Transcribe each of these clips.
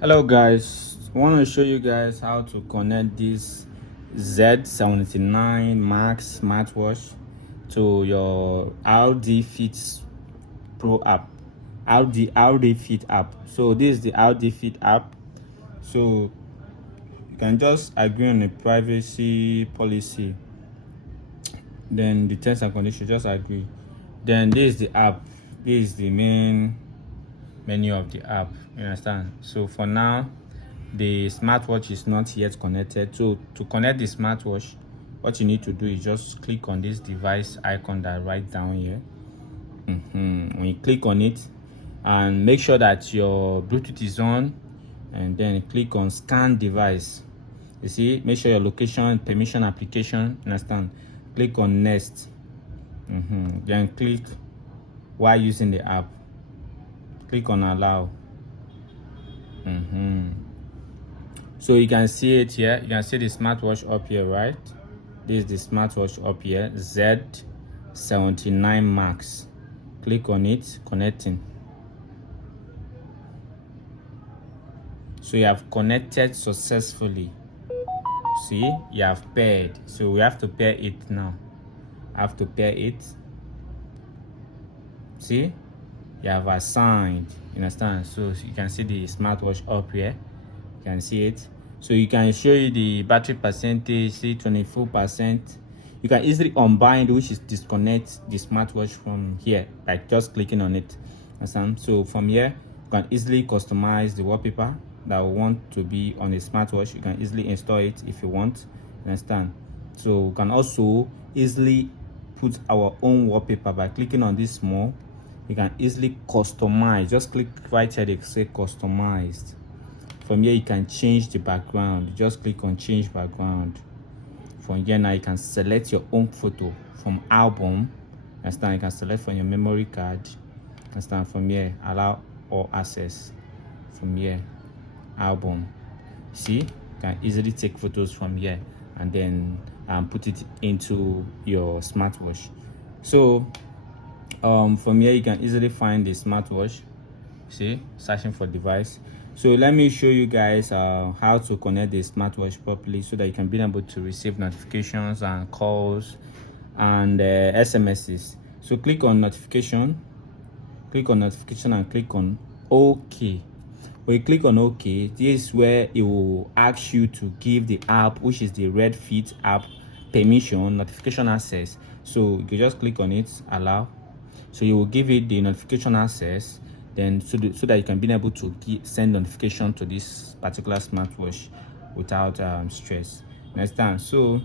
Hello guys, I want to show you guys how to connect this Z79 Max smartwatch to your RDfit Pro app, RDfit app. So this is the RDfit app. So you can just agree on a privacy policy, then the terms and conditions, just agree. Then this is the app. This is the main menu of the app. You understand? So for now, the smartwatch is not yet connected. So to connect the smartwatch, what you need to do is just click on this device icon that right down here. When you click on it, and make sure that your Bluetooth is on, and then click on scan device. You see, make sure your location, permission, application, understand? Click on next. Then click while using the app. Click on allow. So you can see it here. You can see the smartwatch up here, right? This is the smartwatch up here, Z79 Max. Click on it, connecting. So you have connected successfully. See, you have paired. So we have to pair it now. I have to pair it. See, you have assigned. You understand? So you can see the smartwatch up here. You can see it. So you can show you the battery percentage, see 24%. You can easily unbind, which is disconnect the smartwatch from here by just clicking on it. Understand? So from here, you can easily customize the wallpaper that we want to be on the smartwatch. You can easily install it if you want. Understand? So we can also easily put our own wallpaper by clicking on this small. You can easily customize. Just click right here, they say customized. From here, you can change the background. Just click on change background. From here now, you can select your own photo from album. Understand? You can select from your memory card. Understand? From here, allow all access. From here, album. See, you can easily take photos from here and then put it into your smartwatch. So from here, you can easily find the smartwatch. See, searching for device. So let me show you guys how to connect the smartwatch properly so that you can be able to receive notifications and calls and SMSs. So click on notification, and click on OK. When you click on OK, this is where it will ask you to give the app, which is the RDfit app, permission, notification access. So you just click on it, allow. So you will give it the notification access, then so that you can be able to send notification to this particular smartwatch without stress. Understand? So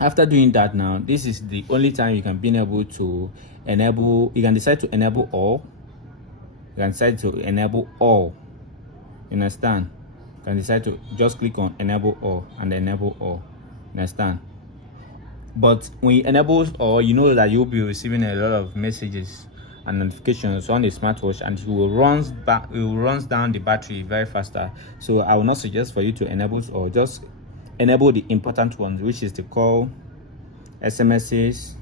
after doing that, now this is the only time you can be able to enable. You can decide to enable all. You can decide to enable all. You understand? You can decide to just click on enable all and enable all. Understand? But when you enable all, you know that you'll be receiving a lot of messages and notifications on the smartwatch, and it will runs down the battery very faster. So I will not suggest for you to enable or just enable the important ones, which is the call, SMSs,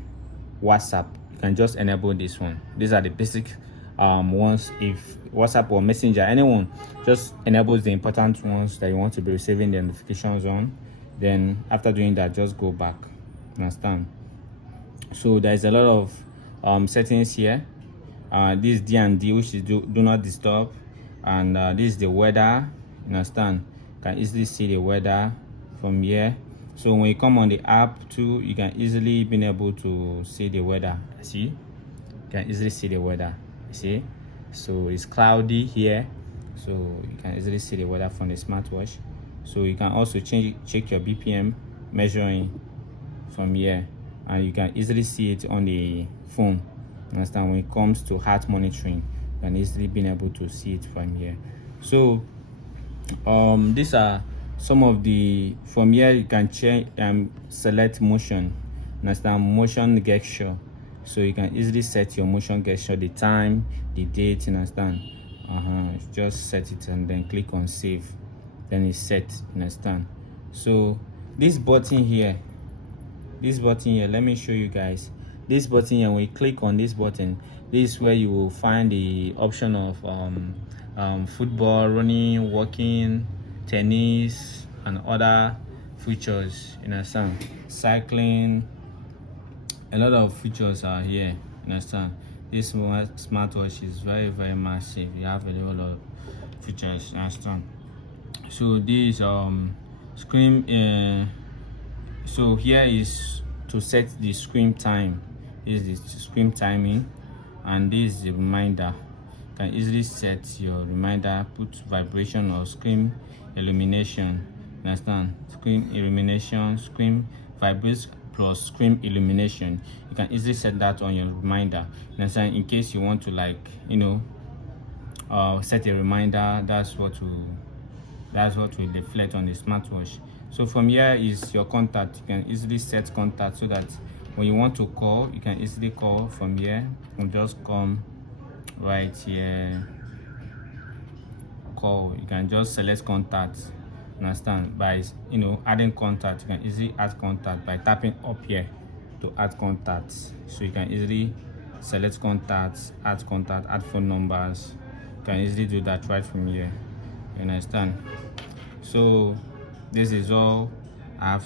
WhatsApp. You can just enable this one. These are the basic ones. If WhatsApp or Messenger, anyone, just enables the important ones that you want to be receiving the notifications on. Then after doing that, just go back. Understand? So there's a lot of settings here. This D&D, which is do not disturb, and this is the weather. You understand? You can easily see the weather from here. So when you come on the app too, you can easily be able to see the weather. See, you can easily see the weather. See, so it's cloudy here, so you can easily see the weather from the smartwatch. So you can also check your BPM measuring from here, and you can easily see it on the phone. Understand? When it comes to heart monitoring, you can easily be able to see it from here. So these are some of the. From here you can change select motion. Understand? Motion gesture. So you can easily set your motion gesture, the time, the date. Understand? Just set it and then click on save. Then it's set. Understand? So this button here, let me show you guys. This button here, when you click on this button, this is where you will find the option of football, running, walking, tennis, and other features. You understand? Cycling, a lot of features are here. You understand? This smartwatch is very, very massive. You have a lot of features. You understand? So this screen so here is to set the screen time. This is the screen timing, and this is the reminder. You can easily set your reminder, put vibration or screen illumination. Understand? Screen illumination, screen vibrates plus screen illumination. You can easily set that on your reminder. Understand? In case you want to, like, set a reminder, that's what will reflect on the smartwatch. So from here is your contact. You can easily set contact so that when you want to call, you can easily call from here. You can just come right here, call. You can just select contact. Understand? By adding contact, you can easily add contact by tapping up here to add contacts. So you can easily select contacts, add phone numbers. You can easily do that right from here. You understand? So this is all.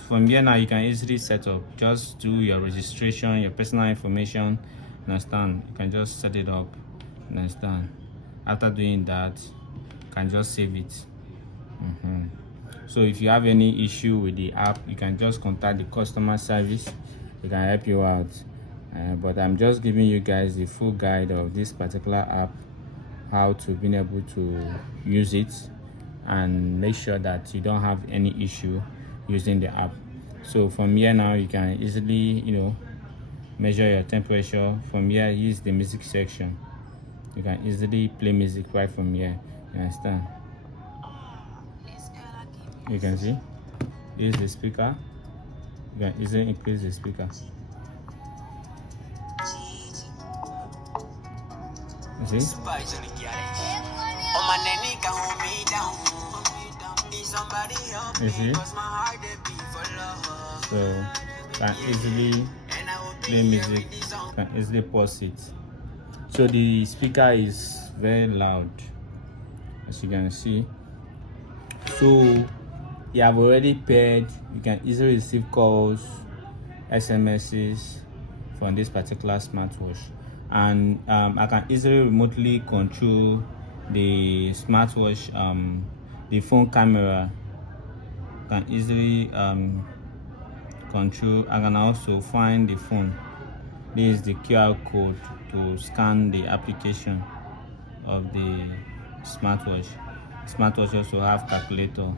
From here now, you can easily set up. Just do your registration, your personal information. Understand? You can just set it up. Understand? After doing that, you can just save it. So if you have any issue with the app, you can just contact the customer service. They can help you out. But I'm just giving you guys the full guide of this particular app, how to be able to use it, and make sure that you don't have any issue using the app. So from here now, you can easily measure your temperature. From here, use the music section. You can easily play music right from here. You understand? You can see this is the speaker. You can easily increase the speaker. You see? You see? So can easily play music, can easily pause it. So the speaker is very loud, as you can see. So you have already paired. You can easily receive calls, SMSs from this particular smartwatch, and I can easily remotely control the smartwatch, the phone camera. Can easily control. I can also find the phone. This is the QR code to scan the application of the smartwatch. Smartwatch also have calculator.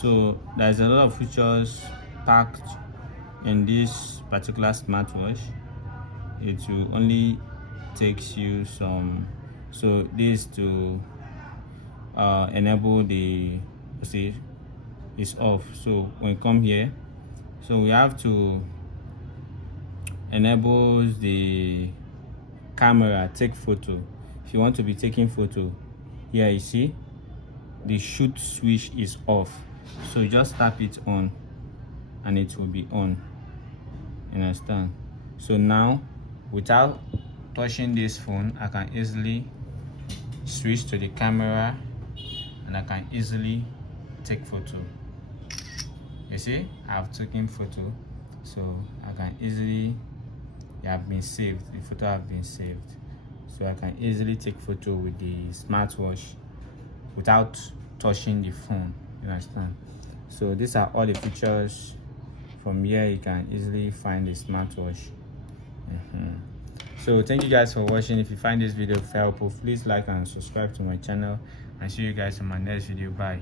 So there's a lot of features packed in this particular smartwatch. It will only takes you some. So this to enable the, see, it's off. So when you come here, so we have to enable the camera, take photo. If you want to be taking photo, here you see the shoot switch is off. So you just tap it on and it will be on. You understand? So now, without touching this phone, I can easily switch to the camera and I can easily take photo. You see, I've taken photo, so I can easily, it have been saved, the photo have been saved. So I can easily take photo with the smartwatch without touching the phone. You understand? So these are all the features. From here you can easily find the smartwatch. So thank you guys for watching. If you find this video helpful, please like and subscribe to my channel, and see you guys in my next video. Bye.